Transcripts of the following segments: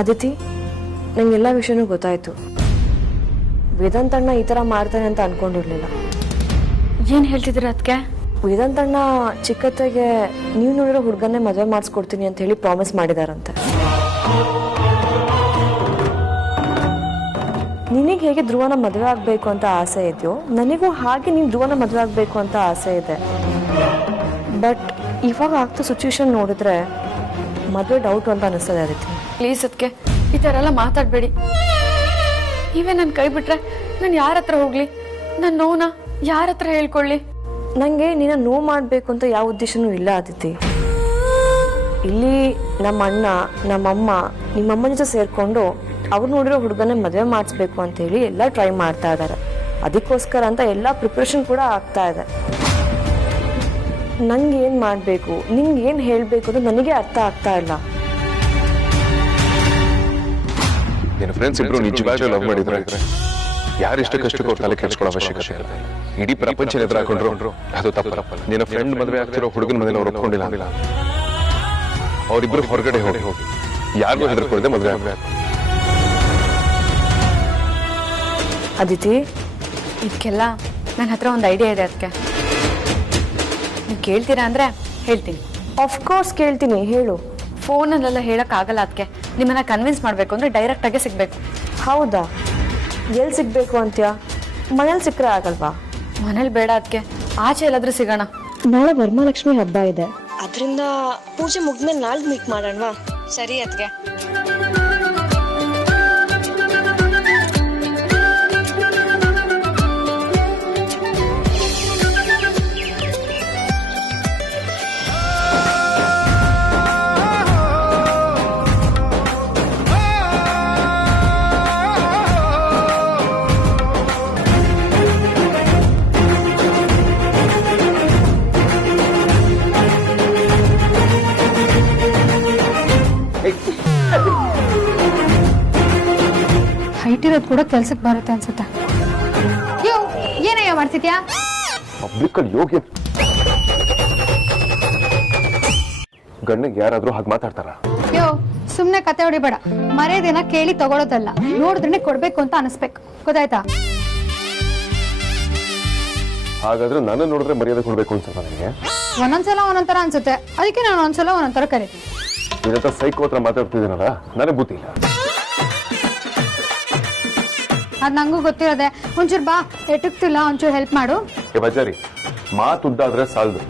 ಅದಿತಿ, ನಂಗೆಲ್ಲ ವಿಷಯನೂ ಗೊತ್ತಾಯ್ತು. ವೇದಾಂತಣ್ಣ ಈ ಥರ ಮಾಡ್ತಾನೆ ಅಂತ ಅನ್ಕೊಂಡಿರ್ಲಿಲ್ಲ. ಏನು ಹೇಳ್ತಿದ್ದೀರ ಅದಕ್ಕೆ? ವೇದಾಂತಣ್ಣ ಚಿಕ್ಕತ್ತೆಗೆ ನೀವು ನೋಡಿರೋ ಹುಡುಗನ್ನೇ ಮದುವೆ ಮಾಡಿಸ್ಕೊಡ್ತೀನಿ ಅಂತ ಹೇಳಿ ಪ್ರಾಮಿಸ್ ಮಾಡಿದಾರಂತೆ. ನಿನಗೆ ಹೇಗೆ ಧ್ರುವನ ಮದುವೆ ಆಗಬೇಕು ಅಂತ ಆಸೆ ಇದೆಯೋ, ನನಗೂ ಹಾಗೆ ನೀನು ಧ್ರುವನ ಮದುವೆ ಆಗಬೇಕು ಅಂತ ಆಸೆ ಇದೆ. ಬಟ್ ಇವಾಗ ಆಗ್ತಾ ಸಿಚುವೇಶನ್ ನೋಡಿದ್ರೆ ಮದುವೆ ಡೌಟ್ ಅಂತ ಅನಿಸ್ತದೆ. ಅದಕ್ಕೆ ಪ್ಲೀಸ್ ಅದಕ್ಕೆ ಈ ಥರ ಎಲ್ಲ ಮಾತಾಡಬೇಡಿ. ನೀವೇ ನನ್ನ ಕೈ ಬಿಟ್ರೆ ನಾನು ಯಾರ ಹತ್ರ ಹೋಗ್ಲಿ? ನನ್ನ ನೋವನ್ನ ಯಾರ ಹತ್ರ ಹೇಳ್ಕೊಳ್ಳಿ? ನನಗೆ ನಿನ್ನ ನೋವು ಮಾಡಬೇಕು ಅಂತ ಯಾವ ಉದ್ದೇಶನೂ ಇಲ್ಲ ಅದಿತಿ. ಇಲ್ಲಿ ನಮ್ಮ ಅಣ್ಣ, ನಮ್ಮಮ್ಮ, ನಿಮ್ಮಮ್ಮನ ಜೊತೆ ಸೇರಿಕೊಂಡು ಅವ್ರು ನೋಡಿರೋ ಹುಡುಗನೇ ಮದುವೆ ಮಾಡಿಸ್ಬೇಕು ಅಂತ ಹೇಳಿ ಎಲ್ಲ ಟ್ರೈ ಮಾಡ್ತಾ ಇದ್ದಾರೆ. ಅದಕ್ಕೋಸ್ಕರ ಅಂತ ಎಲ್ಲ ಪ್ರಿಪ್ರೇಷನ್ ಕೂಡ ಆಗ್ತಾ ಇದೆ. ನಂಗೆ ಏನು ಮಾಡಬೇಕು, ನಿಂಗೆ ಏನು ಹೇಳಬೇಕು ಅಂತ ನನಗೆ ಅರ್ಥ ಆಗ್ತಾ ಇಲ್ಲ. ಫ್ರೆಂಡ್ಸ್ ಇಬ್ರು ನಿಜವಾಗ್ಲೂ ಲವ್ ಮಾಡಿದ್ರೆ ಯಾರಿಷ್ಟಕ್ಕಷ್ಟಕ್ಕೆ ಅವ್ರ ತಲೆ ಕೆಡ್ಸ್ಕೊಳ್ಳೋ ಅವಶ್ಯಕತೆ ಇಲ್ಲ. ಇಡೀ ಪ್ರಪಂಚ ಎದುರು ಹಾಕೊಂಡ್ರು ಅದು ತಪ್ಪಲ್ಲ. ನಿನ್ನ ಫ್ರೆಂಡ್ ಮದುವೆ ಆಗ್ತಿರೋ ಹುಡುಗನ ಮನೇಲಿ ಅವ್ರು ಒಪ್ಕೊಂಡಿಲ್ಲ. ಅವ್ರಿಬ್ರು ಹೊರಗಡೆ ಹೋಗಿ ಯಾರಿಗೂ ಹೆದರ್ಕೊಳ್ಳದೆ ಮದುವೆ ಆಗ್ಬೇಕು. ಅದಿತಿ, ಇದಕ್ಕೆಲ್ಲ ನನ್ನ ಹತ್ರ ಒಂದು ಐಡಿಯಾ ಇದೆ. ಅದಕ್ಕೆ ನೀವು ಕೇಳ್ತೀರಾ ಅಂದರೆ ಹೇಳ್ತೀನಿ. ಆಫ್ಕೋರ್ಸ್ ಕೇಳ್ತೀನಿ, ಹೇಳು. ಫೋನಲ್ಲೆಲ್ಲ ಹೇಳೋಕ್ಕಾಗಲ್ಲ. ಅದಕ್ಕೆ ನಿಮ್ಮನ್ನ ಕನ್ವಿನ್ಸ್ ಮಾಡಬೇಕು ಅಂದರೆ ಡೈರೆಕ್ಟಾಗೆ ಸಿಗಬೇಕು. ಹೌದಾ? ಎಲ್ಲಿ ಸಿಗಬೇಕು ಅಂತ್ಯಾ? ಮನೇಲಿ ಸಿಕ್ಕರೆ ಆಗಲ್ವಾ? ಮನೇಲಿ ಬೇಡ, ಅದಕ್ಕೆ ಆಚೆ ಎಲ್ಲಾದ್ರೂ ಸಿಗೋಣ. ನಾಳೆ ವರಮಹಾಲಕ್ಷ್ಮಿ ಹಬ್ಬ ಇದೆ, ಅದರಿಂದ ಪೂಜೆ ಮುಗಿದ್ಮೇಲೆ ನಾಳೆ ಮೀಟ್ ಮಾಡೋಣವಾ? ಸರಿ ಅದಕ್ಕೆ. ಹೈಟ್ ಇರೋದು ಕೂಡ ಕೆಲ್ಸಕ್ಕೆ ಬರುತ್ತೆ ಅನ್ಸುತ್ತೆ. ಏನಯ್ಯ ಮಾಡ್ತಿದ್ಯಾ? ಪಬ್ಲಿಕ್ ಯೋಗ್ಯ ಗಣ್ಣಿಗೆ ಯಾರಾದ್ರೂ ಹಾಗೆ ಮಾತಾಡ್ತಾರ? ಸುಮ್ನೆ ಕತೆ ಹೊಡಿಬೇಡ. ಮರ್ಯಾದೆನ ಕೇಳಿ ತಗೊಳೋದಲ್ಲ, ನೋಡಿದ್ರೆ ಕೊಡ್ಬೇಕು ಅಂತ ಅನಿಸ್ಬೇಕು. ಗೊತ್ತಾಯ್ತಾ? ಹಾಗಾದ್ರೆ ನನ್ನ ನೋಡಿದ್ರೆ ಮರ್ಯಾದೆ ಕೊಡ್ಬೇಕು ಅನ್ಸಲ್ಲ ನನಗೆ. ಒಂದೊಂದ್ಸಲ ಒಂದೊಂದರ ಅನ್ಸುತ್ತೆ, ಅದಕ್ಕೆ ನಾನು ಒಂದ್ಸಲ ಒಂದೊಂದರ ಕರಿತೀನಿ. ನಿನ್ನ ಸೈಕೋ ಹತ್ರ ಮಾತಾಡ್ತಿದ್ದೀನಲ್ಲ, ನನಗೆ ಬುದ್ಧಿ ಇಲ್ಲ. ಅದ್ ನಂಗೂ ಗೊತ್ತಿರೋದೆ. ಒಂಚೂರು ಬಾ, ಎಟಕ್ತಿಲ್ಲ, ಒಂಚೂರು ಹೆಲ್ಪ್ ಮಾಡು. ಬಜಾರಿ, ಮಾತು ಉದ್ದಾದ್ರೆ ಸಾಲದು,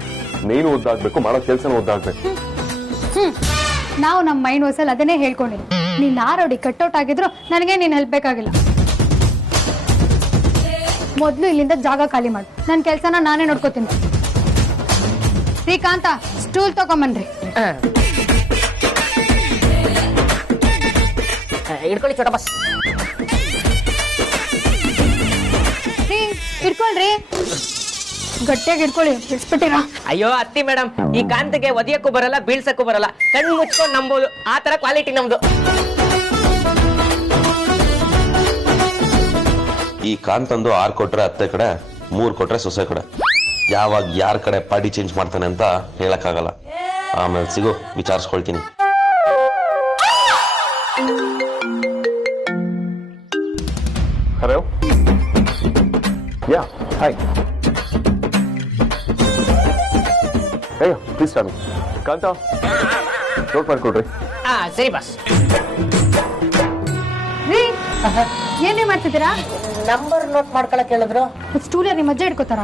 ನೀನು ಉದ್ದಾಗ್ಬೇಕು, ಮಾಡೋ ಕೆಲ್ಸನೂ ಉದ್ದಾಗ್ಬೇಕು. ನಾವು ನಮ್ಮ ಮೈಂಡ್ ವಾಯ್ಸಲ್ಲಿ ಅದನ್ನೇ ಹೇಳ್ಕೊಂಡಿದ್ವಿ. ನೀನ್ ಆರೋಡಿ ಕಟ್ಔಟ್ ಆಗಿದ್ರು ನನಗೆ ನೀನ್ ಹೆಲ್ಪ್ ಬೇಕಾಗಿಲ್ಲ. ಮೊದ್ಲು ಇಲ್ಲಿಂದ ಜಾಗ ಖಾಲಿ ಮಾಡು, ನನ್ನ ಕೆಲ್ಸನ ನಾನೇ ನೋಡ್ಕೋತೀನಿ. ಶ್ರೀಕಾಂತ, ಸ್ಟೂಲ್ ತಗೊಂಬನ್ರಿ. ಇಡ್ಕೊಳ್ಳಿ ಚೋಟ ಬಸ್. ಇಟ್ಕೊಳ್ರಿ, ಗಟ್ಟಿಯಾಗಿ ಇಟ್ಕೊಳ್ಳಿ, ಬಿಡಿಸ್ಬಿಟ್ಟಿರಾ? ಅಯ್ಯೋ ಅತ್ತಿ ಮೇಡಮ್, ಈ ಕಾಂತಿಗೆ ಒದಿಯಕ್ಕೂ ಬರಲ್ಲ, ಬೀಳ್ಸಕ್ಕೂ ಬರಲ್ಲ, ಕಣ್ಣು ಮುಚ್ಕೊಂಡು ನಂಬೋದು. ಆ ತರ ಕ್ವಾಲಿಟಿ ನಮ್ದು. ಈ ಕಾಂತಂದು 6 ಕೊಟ್ರೆ ಅತ್ತೆ ಕಡೆ, 3 ಕೊಟ್ರೆ ಸೊಸೆ ಕಡೆ. ಯಾವಾಗ ಯಾರ ಕಡೆ ಪಾರ್ಟಿ ಚೇಂಜ್ ಮಾಡ್ತಾನೆ ಅಂತ ಹೇಳಕ್ಕಾಗಲ್ಲ. ಆಮೇಲೆ ಸಿಗು, ವಿಚಾರಿಸ್ಕೊಳ್ತೀನಿ. Hello, ya, hi. ಅಯ್ಯೋ ಪ್ಲೀಸ್ ಸ್ವಾಮಿ. ಕಾಂತ, ನೋಟ್ ಮಾಡ್ಕೊಡ್ರಿ. ಸರಿ ಬಸ್. ಏನೇ ಮಾಡ್ತಿದ್ದೀರಾ? ನಂಬರ್ ನೋಟ್ ಮಾಡ್ಕೊಳಕ್ ಹೇಳಿದ್ರು. ಸ್ಟೂಲ್ ನಿಮ್ಮ ಅಜ್ಜ ಹಿಡ್ಕೋತಾರ?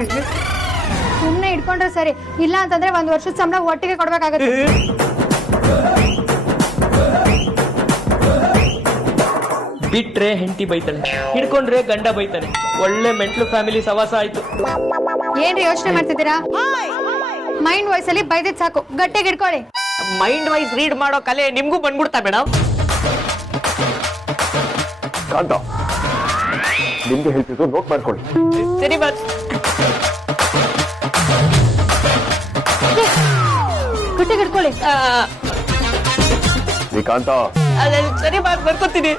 ಸುಮ್ಮನೆ ಇಟ್ಕೊಂಡ್ರೆ ಸರಿ, ಇಲ್ಲ ಅಂತಂದ್ರೆ 1 ವರ್ಷದ ಸಂಬಳ ಒಟ್ಟಿಗೆ ಕೊಡ್ಬೇಕಾಗತ್ತೆ. ಬಿಟ್ರೆ ಹೆಂಡತಿ ಬೈತಾಳೆ, ಹಿಡ್ಕೊಂಡ್ರೆ ಗಂಡ ಬೈತಾನೆ. ಒಳ್ಳೆ ಮೆಂಟ್ಲು ಫ್ಯಾಮಿಲಿ ಸವಾಸ ಆಯ್ತು. ಏನ್ರಿ ಯೋಚನೆ ಮಾಡ್ತಿದ್ದೀರಾ? ಮೈಂಡ್ ವಾಯ್ಸ್ ಅಲ್ಲಿ ಬೈದಿದ್ ಸಾಕು, ಗಟ್ಟಿಗೆ ಹಿಡ್ಕೊಳ್ಳಿ. ಮೈಂಡ್ ವೈಸ್ ರೀಡ್ ಮಾಡೋ ಕಲೆ ನಿಮ್ಗೂ ಬಂದ್ಬಿಡ್ತಾ ಮೇಡಮ್? ಕಾಂತ, ನಿಮ್ಗೆ ಹೇಳ್ತಿದ್ದು ನೋಟ್ ಮಾಡ್ಕೊಳ್ಳಿ. ಸರಿ ಬಸ್. ಗಟ್ಟಿಗೆ ಹಿಡ್ಕೊಳ್ಳಿ. ಕಾಂತ, ಸರಿ ಬಸ್, ಬರ್ಕೊತೀನಿ.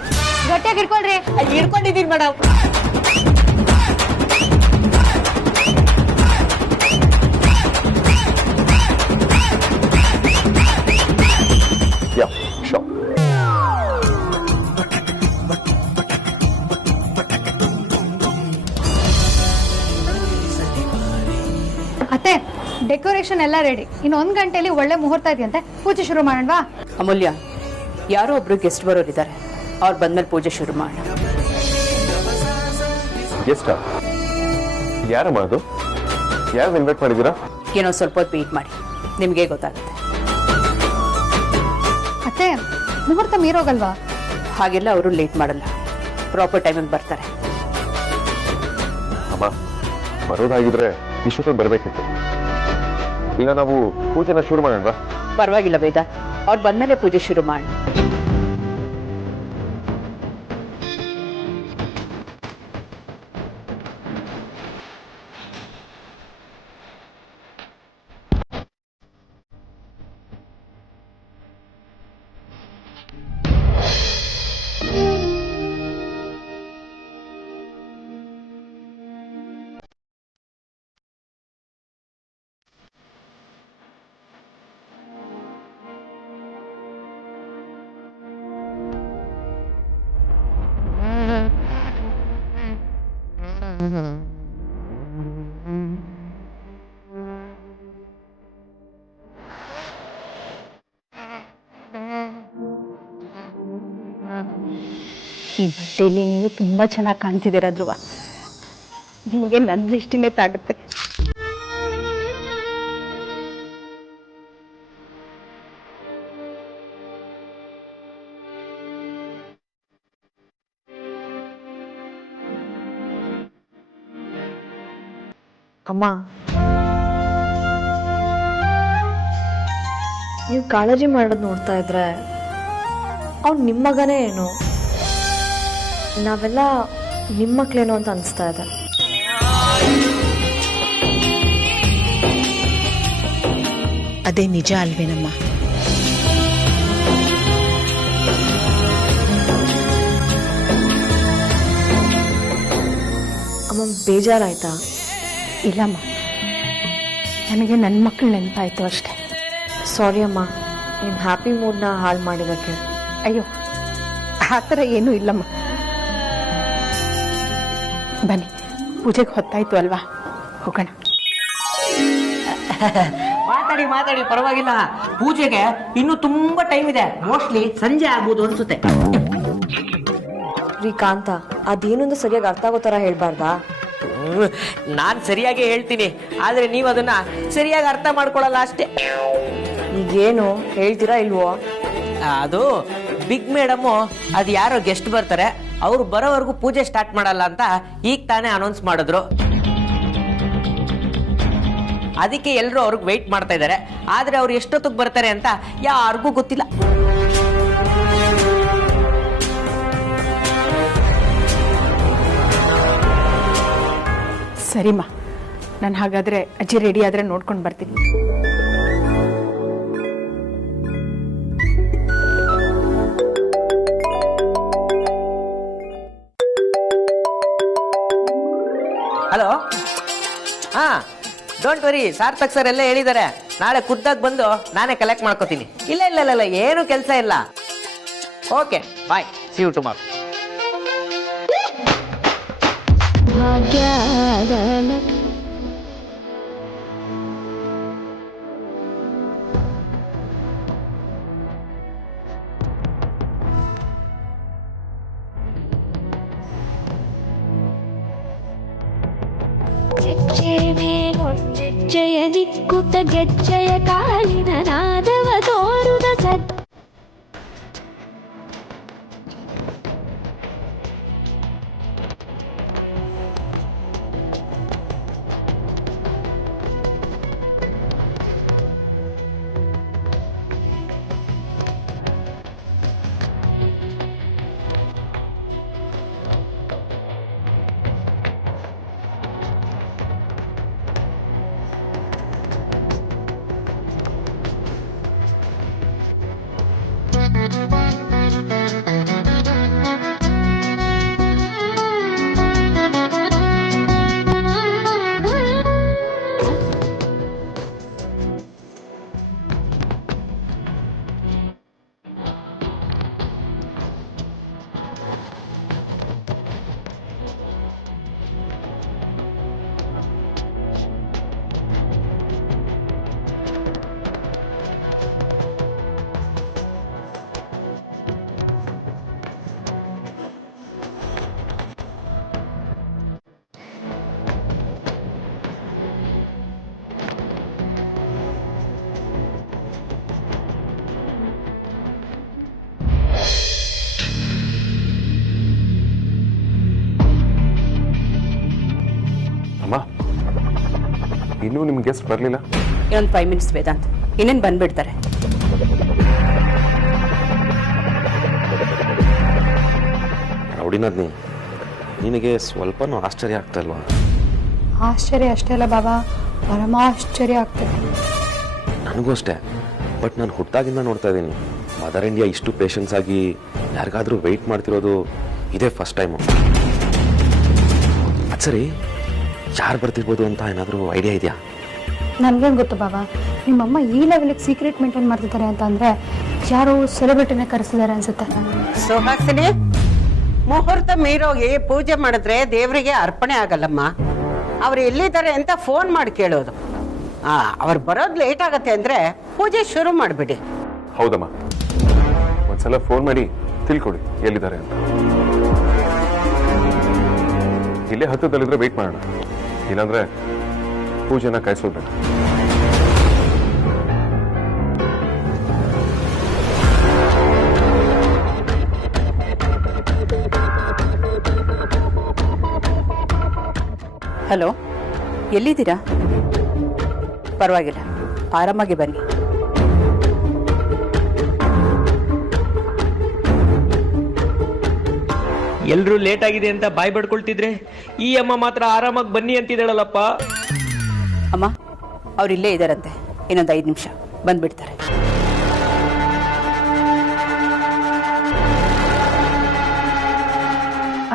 ಗಟ್ಟಿಯಾಗಿ ಹಿಡ್ಕೊಳ್ರಿ. ಹಿಡ್ಕೊಂಡಿದ್ದೀನಿ ಮೇಡಮ್. ಯಾ, ಶೋ. ಅತ್ತೆ ಡೆಕೋರೇಷನ್ ಎಲ್ಲ ರೆಡಿ. ಇನ್ನು 1 ಗಂಟೆಯಲ್ಲಿ ಒಳ್ಳೆ ಮುಹೂರ್ತ ಇದೆಯಂತೆ, ಪೂಜೆ ಶುರು ಮಾಡೋಣವಾ? ಅಮೂಲ್ಯ, ಯಾರೋ ಒಬ್ರು ಗೆಸ್ಟ್ ಬರೋರಿದ್ದಾರೆ, ಅವ್ರು ಬಂದ್ಮೇಲೆ ಪೂಜೆ ಶುರು ಮಾಡೋಣ. ಗೆಸ್ಟ್ ಯಾರಮ್ಮ ಅದು? ಯಾರು ಇನ್ವೈಟ್ ಮಾಡಿದ್ದೀರಾ? ಏನೋ ಸ್ವಲ್ಪ ಹೊತ್ತು ವೇಟ್ ಮಾಡಿ, ನಿಮಗೆ ಗೊತ್ತಾಗುತ್ತೆ. ಅತ್ತೆ ಮುಹೂರ್ತ ಮೀರೋಗಲ್ವಾ? ಹಾಗೆಲ್ಲ ಅವರು ಲೇಟ್ ಮಾಡಲ್ಲ, ಪ್ರಾಪರ್ ಟೈಮಿಗೆ ಬರ್ತಾರೆ. ಅಮ್ಮ ಬರೋದಾಗಿದ್ರೆ ಇಷ್ಟೊತ್ತಿಗೆ ಬರಬೇಕಿತ್ತು. ಈಗ ನಾವು ಪೂಜೆನ ಶುರು ಮಾಡೋಣ. ಪರವಾಗಿಲ್ಲ ವೇದ, ಅವ್ರು ಬಂದ್ಮೇಲೆ ಪೂಜೆ ಶುರು ಮಾಡೋಣ. ಈ ಬಟ್ಟೆಯಲ್ಲಿ ನೀವು ತುಂಬಾ ಚೆನ್ನಾಗಿ ಕಾಣ್ತಿದ್ದೀರ ಧ್ರುವ. ನಿಮಗೆ ನನ್ನ ಇಷ್ಟಿನೇ ತಾಗುತ್ತೆ. ಅಮ್ಮ, ನೀವು ಕಾಳಜಿ ಮಾಡೋದು ನೋಡ್ತಾ ಇದ್ರೆ ಅವ್ನು ನಿಮ್ಮ ಮಗನೇ ಏನೋ, ನಾವೆಲ್ಲ ನಿಮ್ಮ ಮಕ್ಳೇನೋ ಅಂತ ಅನಿಸ್ತಾ ಇದೆ. ಅದೇ ನಿಜ ಅಲ್ವೇನಮ್ಮ? ಅಮ್ಮ ಬೇಜಾರಾಯ್ತಾ? ಇಲ್ಲಮ್ಮ, ನನಗೆ ನನ್ನ ಮಕ್ಕಳು ನೆನಪಾಯ್ತು ಅಷ್ಟೆ. ಸಾರಿ ಅಮ್ಮ, ನಿಮ್ಮ ಹ್ಯಾಪಿ ಮೂಡ್ನ ಹಾಳು ಮಾಡಿದ್ದಕ್ಕೆ. ಅಯ್ಯೋ, ಆ ಥರ ಏನೂ ಇಲ್ಲಮ್ಮ. ಬನ್ನಿ, ಪೂಜೆಗೆ ಹೊತ್ತಾಯ್ತು ಅಲ್ವಾ, ಹೋಗೋಣ. ಮಾತಾಡಿ ಮಾತಾಡಿ, ಪರವಾಗಿಲ್ಲ. ಪೂಜೆಗೆ ಇನ್ನು ತುಂಬಾ ಟೈಮ್ ಇದೆ, ಮೋಸ್ಟ್ಲಿ ಸಂಜೆ ಆಗ್ಬೋದು ಅನ್ಸುತ್ತೆ. ರೀ ಕಾಂತ, ಅದೇನೊಂದು ಸರಿಯಾಗಿ ಅರ್ಥ ಆಗೋ ಥರ ಹೇಳ್ಬಾರ್ದಾ? ನಾನ್ ಸರಿಯಾಗಿ ಹೇಳ್ತೀನಿ, ಆದ್ರೆ ನೀವು ಅದನ್ನ ಸರಿಯಾಗಿ ಅರ್ಥ ಮಾಡ್ಕೊಳಲ್ಲ ಅಷ್ಟೇ. ಈಗೇನು ಹೇಳ್ತೀರಾ ಇಲ್ವೋ? ಅದು ಬಿಗ್ ಮೇಡಮು ಅದು ಯಾರೋ ಗೆಸ್ಟ್ ಬರ್ತಾರೆ, ಅವ್ರು ಬರೋವರೆಗೂ ಪೂಜೆ ಸ್ಟಾರ್ಟ್ ಮಾಡಲ್ಲ ಅಂತ ಈಗ ತಾನೇ ಅನೌನ್ಸ್ ಮಾಡಿದ್ರು. ಅದಕ್ಕೆ ಎಲ್ಲರೂ ಅವ್ರಿಗೆ ವೆಯ್ಟ್ ಮಾಡ್ತಾ ಇದ್ದಾರೆ. ಆದ್ರೆ ಅವ್ರು ಎಷ್ಟೊತ್ತಿಗೆ ಬರ್ತಾರೆ ಅಂತ ಯಾರಿಗೂ ಗೊತ್ತಿಲ್ಲ. ಸರಿಮಾ, ನಾನು ಹಾಗಾದ್ರೆ ಅಜ್ಜಿ ರೆಡಿ ಆದ್ರೆ ನೋಡ್ಕೊಂಡು ಬರ್ತೀನಿ. ಹಲೋ, ಹಾ, ಡೋಂಟ್ ವರಿ, ಸಾರ್ಥಕ್ ಸರ್ ಎಲ್ಲ ಹೇಳಿದ್ದಾರೆ, ನಾಳೆ ಖುದ್ದಾಗಿ ಬಂದು ನಾನೇ ಕಲೆಕ್ಟ್ ಮಾಡ್ಕೋತೀನಿ. ಇಲ್ಲ ಇಲ್ಲ ಇಲ್ಲ, ಏನು ಕೆಲಸ ಇಲ್ಲ. Okay, bye, see you tomorrow. ಜಯ ದಿಕ್ಕುತ್ತ ಗೆಜ್ಜೆಯ ಕಾಲಿನ ನಾದವ ತೋರುದ ಸದ್ ಇನ್ನೂ ನಿಮ್ಗೆ ಗೆಸ್ಟ್ ಬರಲಿಲ್ಲ? ಇನ್ನೊಂದು 5 ಮಿನಿಟ್ಸ್ ವೇದಾಂತ್, ಇನ್ನೇನು ಬಂದ್ಬಿಡ್ತಾರೆ. ರೌಡಿನದ್ನಿ, ನಿನಗೆ ಸ್ವಲ್ಪನೂ ಆಶ್ಚರ್ಯ ಆಗ್ತಲ್ವಾ? ಆಶ್ಚರ್ಯ ಅಷ್ಟೇ ಅಲ್ಲ ಬಾಬಾ, ಪರಮಾಶ್ಚರ್ಯ ಆಗ್ತದೆ. ನನಗೂ ಅಷ್ಟೇ. ಬಟ್ ನಾನು ಹುಟ್ಟಾಗಿಂದ ನೋಡ್ತಾ ಇದ್ದೀನಿ, ಮದರ್ ಇಂಡಿಯಾ ಇಷ್ಟು ಪೇಷನ್ಸ್ ಆಗಿ ಯಾರಿಗಾದ್ರೂ ವೆಯ್ಟ್ ಮಾಡ್ತಿರೋದು ಇದೇ ಫಸ್ಟ್ ಟೈಮು. ಅದು ಸರಿ, ಯಾರು ಬರ್ತಿರ್ಬೋದು ಅಂತ ಏನಾದರೂ ಐಡಿಯಾ ಇದೆಯಾ? ನನ್ಗೇನು ಗೊತ್ತು ಬಾಬಾ, ನಿಮ್ಮಮ್ಮ ಈ ಲೆವೆಲಿಗೆ ಸೀಕ್ರೆಟ್ ಮೇಂಟೈನ್ ಮಾಡ್ತಿದ್ದಾರೆ ಅಂತ ಅಂದರೆ ಯಾರು ಸೆಲೆಬ್ರಿಟಿನೇ ಕರೆಸಿದ್ದಾರೆ ಅನ್ಸುತ್ತೆ. ಸುಹಾಸಿನಿ, ಮುಹೂರ್ತ ಮೀರೋಗಿ ಪೂಜೆ ಮಾಡಿದ್ರೆ ದೇವರಿಗೆ ಅರ್ಪಣೆ ಆಗಲ್ಲಮ್ಮ. ಅವ್ರು ಎಲ್ಲಿದ್ದಾರೆ ಅಂತ ಫೋನ್ ಮಾಡಿ ಕೇಳೋದು. ಅವ್ರು ಬರೋದು ಲೇಟ್ ಆಗತ್ತೆ ಅಂದ್ರೆ ಪೂಜೆ ಶುರು ಮಾಡಿಬಿಡಿ. ಹೌದಮ್ಮ, ಒಂದ್ಸಲ ಫೋನ್ ಮಾಡಿ ತಿಳ್ಕೊಡಿ ಎಲ್ಲಿದ್ದಾರೆ ಅಂತ. ಇಲ್ಲೇ ಹತ್ತದಲ್ಲಿದ್ರೆ ವೆಯ್ಟ್ ಮಾಡೋಣ, ಇಲ್ಲಾಂದ್ರೆ ಪೂಜೆನ ಕಾಯಿಸೋದ್ಬೇಡ. ಹಲೋ, ಎಲ್ಲಿದ್ದೀರಾ? ಪರವಾಗಿಲ್ಲ, ಆರಾಮಾಗಿ ಬನ್ನಿ. ಎಲ್ರೂ ಲೇಟ್ ಆಗಿದೆ ಅಂತ ಬಾಯ್ ಬಡ್ಕೊಳ್ತಿದ್ರೆ ಈ ಅಮ್ಮ ಮಾತ್ರ ಆರಾಮಾಗಿ ಬನ್ನಿ ಅಂತಿದ್ದಾಳಲ್ಲಪ್ಪ. ಅಮ್ಮ, ಅವ್ರು ಇಲ್ಲೇ ಇದ್ದಾರಂತೆ, ಇನ್ನೊಂದು 5 ನಿಮಿಷ ಬಂದ್ಬಿಡ್ತಾರೆ.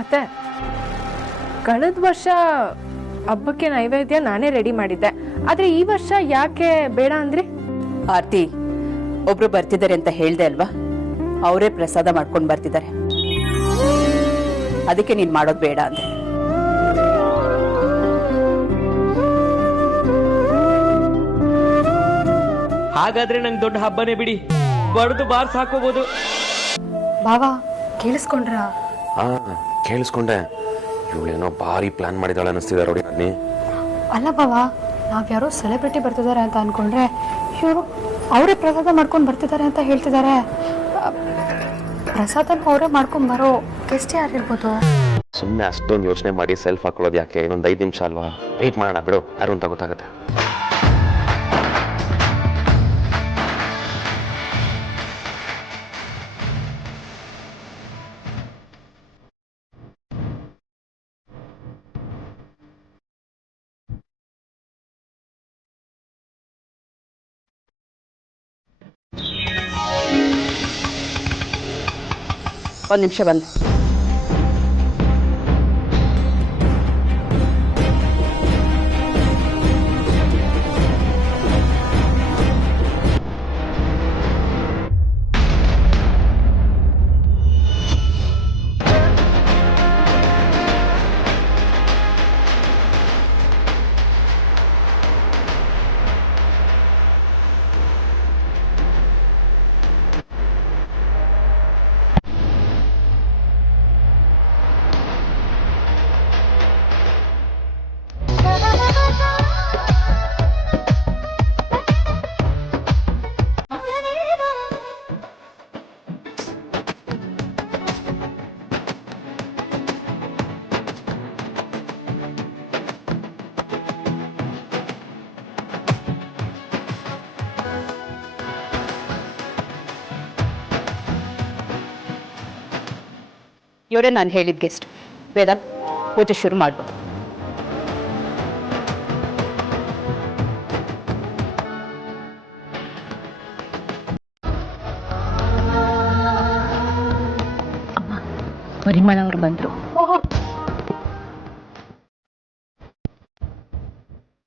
ಅತ್ತೆ, ಕಳೆದ ವರ್ಷ ಹಬ್ಬಕ್ಕೆ ನೈವೇದ್ಯ ನಾನೇ ರೆಡಿ ಮಾಡಿದ್ದೆ, ಆದ್ರೆ ಈ ವರ್ಷ ಯಾಕೆ ಬೇಡ ಅಂದ್ರಿ? ಆರ್ತಿ, ಒಬ್ರು ಬರ್ತಿದ್ದಾರೆ ಅಂತ ಹೇಳ್ದೆ ಅಲ್ವಾ, ಅವರೇ ಪ್ರಸಾದ ಮಾಡ್ಕೊಂಡು ಬರ್ತಿದ್ದಾರೆ, ಅದಕ್ಕೆ ನೀನ್ ಮಾಡೋದು ಬೇಡ ಅಂದ್ರೆ. ಹಾಗಾದ್ರೆ ನಂಗೆ ದೊಡ್ಡ ಹಬ್ಬನೇ ಬಿಡಿ, ಬಡ್ದು ಬಾರ್ಸ್ ಹಾಕೋಬಹುದು. ಬಾಬಾ ಕೇಳಿಸ್ಕೊಂಡ್ರ? ಹಾ, ಕೇಳಿಸ್ಕೊಂಡೆ. ಇವಳೇನೋ ಭಾರಿ ಪ್ಲಾನ್ ಮಾಡಿದಾಳೆ ಅನ್ನಿಸ್ತಿದೆ ನೋಡಿ. ನನ್ನಿ ಅಲ್ಲ ಬಾಬಾ, ನಾವ್ಯಾರೋ ಸೆಲೆಬ್ರಿಟಿ ಬರ್ತಿದ್ದಾರೆ ಅಂತ ಅನ್ಕೊಂಡ್ರೆ ಇವರು ಅವರೇ ಪ್ರಸಾದ ಮಾಡ್ಕೊಂಡು ಬರ್ತಿದ್ದಾರೆ ಅಂತ ಹೇಳ್ತಿದ್ದಾರೆ. ಪ್ರಸಾದನ ಅವರೇ ಮಾಡ್ಕೊಂಡ್ ಬರೋ ಗೆಸ್ಟ್ ಯಾರು ಇರ್ಬೋದು? ಸುಮ್ಮನೆ ಅಷ್ಟೊಂದು ಯೋಚನೆ ಮಾಡಿ ಸೆಲ್ಫ್ ಹಾಕೊಳ್ಳೋದು ಯಾಕೆ? ಇನ್ನೊಂದು 5 ನಿಮಿಷ ಅಲ್ವಾ, ವೆಯ್ಟ್ ಮಾಡೋಣ ಬಿಡು, ಯಾರು ಅಂತ ಗೊತ್ತಾಗುತ್ತೆ. ಒಂದು ನಿಮಿಷ ಬಂದು. ಇವರೇ ನಾನು ಹೇಳಿದ ಗೆಸ್ಟ್. ವೇದಾಂತ್, ಪೂಜೆ ಶುರು ಮಾಡ್ಬೋದು. ಪರಿಮಳ ಅವ್ರು ಬಂದ್ರು.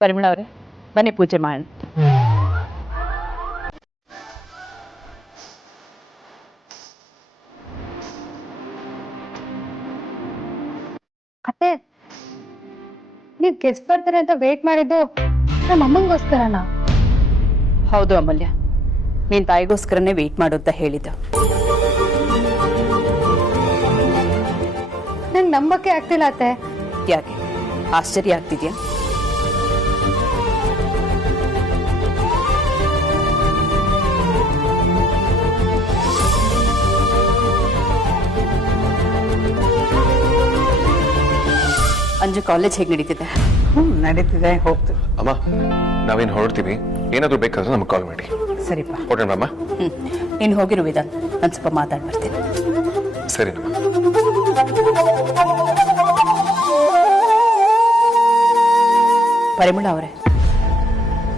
ಪರಿಮಳ ಅವರೇ, ಬನ್ನಿ ಪೂಜೆ ಮಾಡೋಣ. ಅತ್ತೆ, ನೀವು ಗೆಸ್ಟ್ ಬರ್ತಾರೆ ಅಂತ ವೇಟ್ ಮಾಡಿದ್ದು ನಮ್ಮ ಅಮ್ಮಂಗೋಸ್ಕರನಾ? ಹೌದು ಅಮೂಲ್ಯ, ನೀನ್ ತಾಯಿಗೋಸ್ಕರನೇ ವೇಟ್ ಮಾಡು ಅಂತ ಹೇಳಿದ್ದು. ನಂಗೆ ನಂಬಕ್ಕೆ ಆಗ್ತಿಲ್ಲ ಅತ್ತೆ. ಯಾಕೆ, ಆಶ್ಚರ್ಯ ಆಗ್ತಿದ್ಯಾ? ಅಂಜು ಕಾಲೇಜ್ ಹೇಗೆ ನಡೀತಿದೆ? ನಡೀತಿದೆ, ಹೋಗ್ತು. ಅಮ್ಮ ನಾವೇನು ಹೊರಡ್ತೀವಿ, ಏನಾದರೂ ಬೇಕಾದ್ರೆ ನಮ್ಗೆ ಕಾಲ್ ಮಾಡಿ. ಸರಿಪ್ಪ. ಹೊರಡೋಣಮ್ಮ. ನೀನು ಹೋಗಿರೋ ವಿಧಾನ ನಾನು ಸ್ವಲ್ಪ ಮಾತಾಡಿ ಬರ್ತೀನಿ. ಸರಿ. ಪರಿಮಳ ಅವರೇ,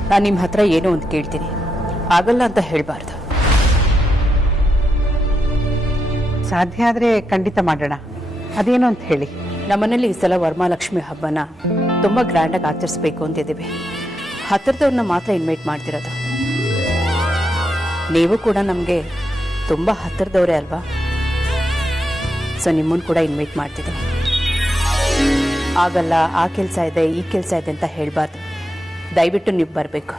ನಾನು ನಿಮ್ಮ ಹತ್ರ ಏನೋ ಒಂದು ಕೇಳ್ತೀನಿ, ಆಗಲ್ಲ ಅಂತ ಹೇಳಬಾರ್ದು. ಸಾಧ್ಯ ಆದರೆ ಖಂಡಿತ ಮಾಡೋಣ. ಅದೇನು ಅಂತ ಹೇಳಿ. ನಮ್ಮನೇಲಿ ಈ ಸಲ ವರಮಹಾಲಕ್ಷ್ಮಿ ಹಬ್ಬನ ತುಂಬ ಗ್ರ್ಯಾಂಡಾಗಿ ಆಚರಿಸ್ಬೇಕು ಅಂತಿದ್ದೀವಿ. ಹತ್ತಿರದವ್ರನ್ನ ಮಾತ್ರ ಇನ್ವೈಟ್ ಮಾಡ್ತಿರೋದು. ನೀವು ಕೂಡ ನಮಗೆ ತುಂಬ ಹತ್ತಿರದವರೇ ಅಲ್ವಾ? ಸೊ ನಿಮ್ಮನ್ನು ಕೂಡ ಇನ್ವೈಟ್ ಮಾಡ್ತಿದ್ದೀನಿ. ಆಗಲ್ಲ, ಆ ಕೆಲಸ ಇದೆ, ಈ ಕೆಲಸ ಇದೆ ಅಂತ ಹೇಳಬಾರ್ದು. ದಯವಿಟ್ಟು ನೀವು ಬರಬೇಕು.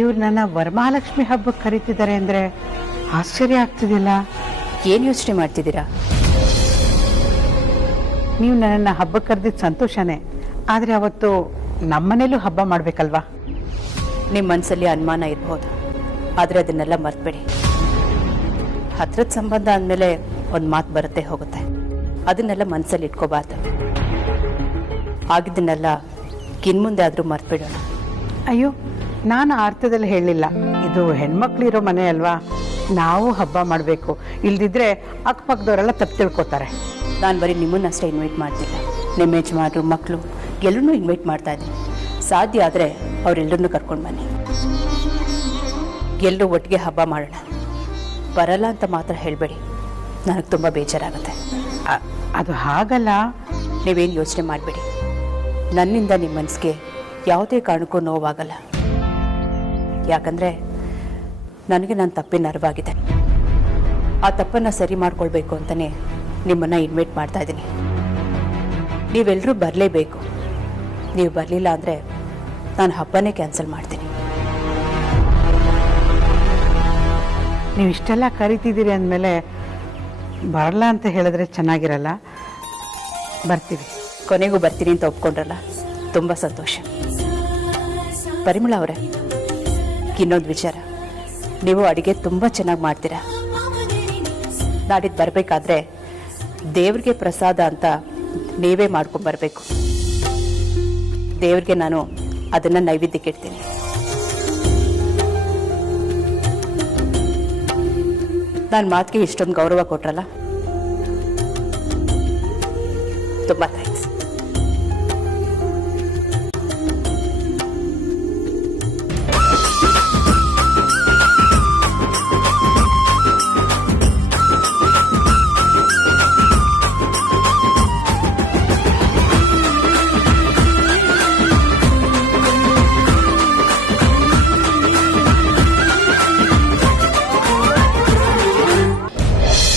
ಇವ್ರು ನನ್ನ ವರಮಹಾಲಕ್ಷ್ಮಿ ಹಬ್ಬಕ್ಕೆ ಕರೀತಿದ್ದಾರೆ ಅಂದರೆ ಆಶ್ಚರ್ಯ ಆಗ್ತಿದಿಲ್ಲ. ಏನು ಯೋಚನೆ ಮಾಡ್ತಿದ್ದೀರಾ? ನೀವು ನನ್ನನ್ನು ಹಬ್ಬಕ್ಕೆ ಕರೆದಿದ್ದು ಸಂತೋಷನೇ, ಆದರೆ ಅವತ್ತು ನಮ್ಮನೇಲೂ ಹಬ್ಬ ಮಾಡಬೇಕಲ್ವಾ? ನಿಮ್ಮ ಮನಸ್ಸಲ್ಲಿ ಅನುಮಾನ ಇರ್ಬೋದು, ಆದರೆ ಅದನ್ನೆಲ್ಲ ಮರ್ತ್ಬೇಡಿ. ಹತ್ರದ ಸಂಬಂಧ ಅಂದಮೇಲೆ ಒಂದು ಮಾತು ಬರುತ್ತೆ ಹೋಗುತ್ತೆ, ಅದನ್ನೆಲ್ಲ ಮನಸ್ಸಲ್ಲಿ ಇಟ್ಕೋಬಾರ್ದು. ಆಗಿದ್ದನ್ನೆಲ್ಲ ಇನ್ಮುಂದೆ ಆದರೂ ಮರ್ತ್ಬಿಡೋಣ. ಅಯ್ಯೋ, ನಾನು ಆ ಅರ್ಥದಲ್ಲಿ ಹೇಳಲಿಲ್ಲ. ಇದು ಹೆಣ್ಮಕ್ಳಿರೋ ಮನೆ ಅಲ್ವಾ, ನಾವು ಹಬ್ಬ ಮಾಡಬೇಕು. ಇಲ್ದಿದ್ರೆ ಅಕ್ಕಪಕ್ಕದವರೆಲ್ಲ ತಪ್ಪು ತಿಳ್ಕೊತಾರೆ. ನಾನು ಬರೀ ನಿಮ್ಮನ್ನಷ್ಟೇ ಇನ್ವೈಟ್ ಮಾಡ್ತಿಲ್ಲ, ನಿಮ್ಮ ಯಜಮಾನರು, ಮಕ್ಕಳು ಎಲ್ಲರನ್ನೂ ಇನ್ವೈಟ್ ಮಾಡ್ತಾ ಇದ್ದೀನಿ. ಸಾಧ್ಯ ಆದರೆ ಅವರೆಲ್ಲರನ್ನೂ ಕರ್ಕೊಂಡು ಬನ್ನಿ, ಎಲ್ಲರೂ ಒಟ್ಟಿಗೆ ಹಬ್ಬ ಮಾಡೋಣ. ಬರಲ್ಲ ಅಂತ ಮಾತ್ರ ಹೇಳಬೇಡಿ, ನನಗೆ ತುಂಬ ಬೇಜಾರಾಗುತ್ತೆ. ಅದು ಹಾಗಲ್ಲ. ನೀವೇನು ಯೋಚನೆ ಮಾಡಬೇಡಿ, ನನ್ನಿಂದ ನಿಮ್ಮ ಮನಸ್ಸಿಗೆ ಯಾವುದೇ ಕಾರಣಕ್ಕೂ ನೋವಾಗಲ್ಲ. ಯಾಕಂದರೆ ನನಗೆ ನನ್ನ ತಪ್ಪಿನ ಅರಿವಾಗಿದೆ. ಆ ತಪ್ಪನ್ನು ಸರಿ ಮಾಡ್ಕೊಳ್ಬೇಕು ಅಂತಲೇ ನಿಮ್ಮನ್ನು ಇನ್ವೈಟ್ ಮಾಡ್ತಾ ಇದ್ದೀನಿ. ನೀವೆಲ್ಲರೂ ಬರಲೇಬೇಕು. ನೀವು ಬರಲಿಲ್ಲ ಅಂದರೆ ನಾನು ಹಬ್ಬನೇ ಕ್ಯಾನ್ಸಲ್ ಮಾಡ್ತೀನಿ. ನೀವು ಇಷ್ಟೆಲ್ಲ ಕರಿತಿದ್ದೀರಿ ಅಂದಮೇಲೆ ಬರಲ್ಲ ಅಂತ ಹೇಳಿದ್ರೆ ಚೆನ್ನಾಗಿರಲ್ಲ. ಬರ್ತೀವಿ. ಕೊನೆಗೂ ಬರ್ತೀನಿ ಅಂತ ಒಪ್ಕೊಂಡ್ರಲ್ಲ, ತುಂಬ ಸಂತೋಷ. ಪರಿಮಳ ಅವರೇ, ಇನ್ನೊಂದು ವಿಚಾರ, ನೀವು ಅಡುಗೆ ತುಂಬ ಚೆನ್ನಾಗಿ ಮಾಡ್ತೀರಾ. ನಾಡಿದ್ದು ಬರಬೇಕಾದ್ರೆ ದೇವ್ರಿಗೆ ಪ್ರಸಾದ ಅಂತ ನೀವೇ ಮಾಡ್ಕೊಂಬರ್ಬೇಕು. ದೇವ್ರಿಗೆ ನಾನು ಅದನ್ನು ನೈವೇದ್ಯಕ್ಕೆ ಇಡ್ತೀನಿ. ನಾನು ಮಾತಿಗೆ ಇಷ್ಟೊಂದು ಗೌರವ ಕೊಟ್ರಲ್ಲ, ತುಂಬ ಥ್ಯಾಂಕ್ಸ್.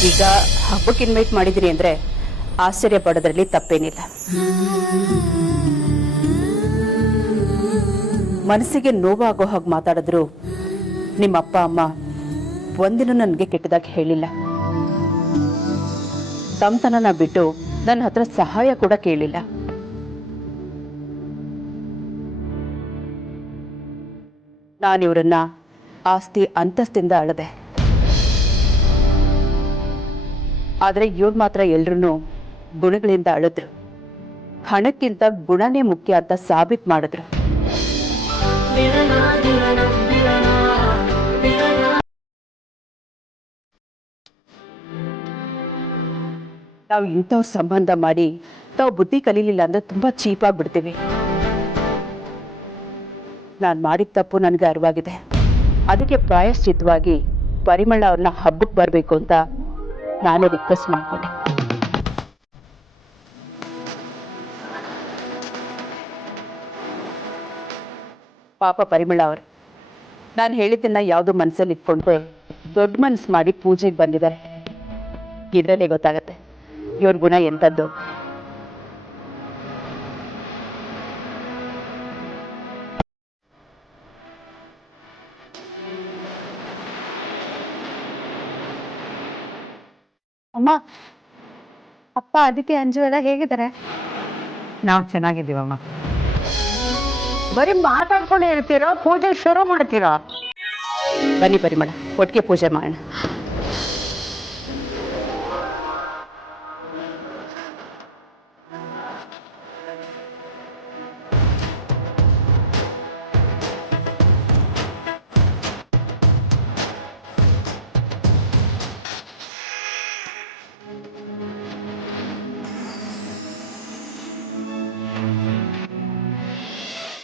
ಈಗ ಹಬ್ಬಕ್ಕೆ ಇನ್ವೈಟ್ ಮಾಡಿದ್ದೀನಿ ಅಂದರೆ ಆಶ್ಚರ್ಯ ಪಡೋದ್ರಲ್ಲಿ ತಪ್ಪೇನಿಲ್ಲ. ಮನಸ್ಸಿಗೆ ನೋವಾಗೋ ಹಾಗೆ ಮಾತಾಡಿದ್ರು ನಿಮ್ಮ ಅಪ್ಪ ಅಮ್ಮ ಒಂದಿನ ನನಗೆ ಕೆಟ್ಟದಾಗಿ ಹೇಳಿಲ್ಲ. ತಮ್ಮತನನ ಬಿಟ್ಟು ನನ್ನ ಹತ್ರ ಸಹಾಯ ಕೂಡ ಕೇಳಿಲ್ಲ. ನಾನಿವ್ರನ್ನ ಆಸ್ತಿ ಅಂತಸ್ತಿಂದ ಅಳದೆ, ಆದರೆ ಇವ್ರು ಮಾತ್ರ ಎಲ್ರೂ ಗುಣಗಳಿಂದ ಅಳಿದ್ರು. ಹಣಕ್ಕಿಂತ ಗುಣನೇ ಮುಖ್ಯ ಅಂತ ಸಾಬೀತು ಮಾಡಿದ್ರು. ನಾವು ಇಂಥವ್ರ ಸಂಬಂಧ ಮಾಡಿ ತಾವು ಬುದ್ಧಿ ಕಲೀಲಿಲ್ಲ ಅಂದ್ರೆ ತುಂಬಾ ಚೀಪಾಗಿ ಬಿಡ್ತೀವಿ. ನಾನು ಮಾಡಿದ ತಪ್ಪು ನನಗೆ ಅರಿವಾಗಿದೆ. ಅದಕ್ಕೆ ಪ್ರಾಯಶ್ಚಿತ್ತವಾಗಿ ಪರಿಮಳ ಅವ್ರನ್ನ ಹಬ್ಬಕ್ಕೆ ಬರಬೇಕು ಅಂತ ನಾನು ರಿಕ್ವೆಸ್ಟ್ ಮಾಡಿಕೊಂಡೆ. ಪಾಪ ಪರಿಮಳ ಅವರು ನಾನು ಹೇಳಿದ್ದನ್ನ ಯಾವುದು ಮನಸ್ಸಲ್ಲಿ ಇಟ್ಕೊಂಡು ದೊಡ್ಡ ಮನಸ್ಸು ಮಾಡಿ ಪೂಜೆಗೆ ಬಂದಿದ್ದಾರೆ. ಇದರಲ್ಲೇ ಗೊತ್ತಾಗತ್ತೆ ಇವ್ರ ಗುಣ ಎಂಥದ್ದು. ಅಮ್ಮ, ಅಪ್ಪ, ಅದಕ್ಕೆ ಅಂಜು ಎಲ್ಲ ಹೇಗಿದ್ದಾರೆ? ನಾವು ಚೆನ್ನಾಗಿದ್ದೀವಮ್ಮ. ಬರೀ ಮಾತಾಡ್ಕೊಂಡು ಇರ್ತೀರೋ, ಪೂಜೆ ಶುರು ಮಾಡ್ತೀರಾ? ಬನ್ನಿ ಪರಿಮಳ, ಒಟ್ಟಿಗೆ ಪೂಜೆ ಮಾಡೋಣ.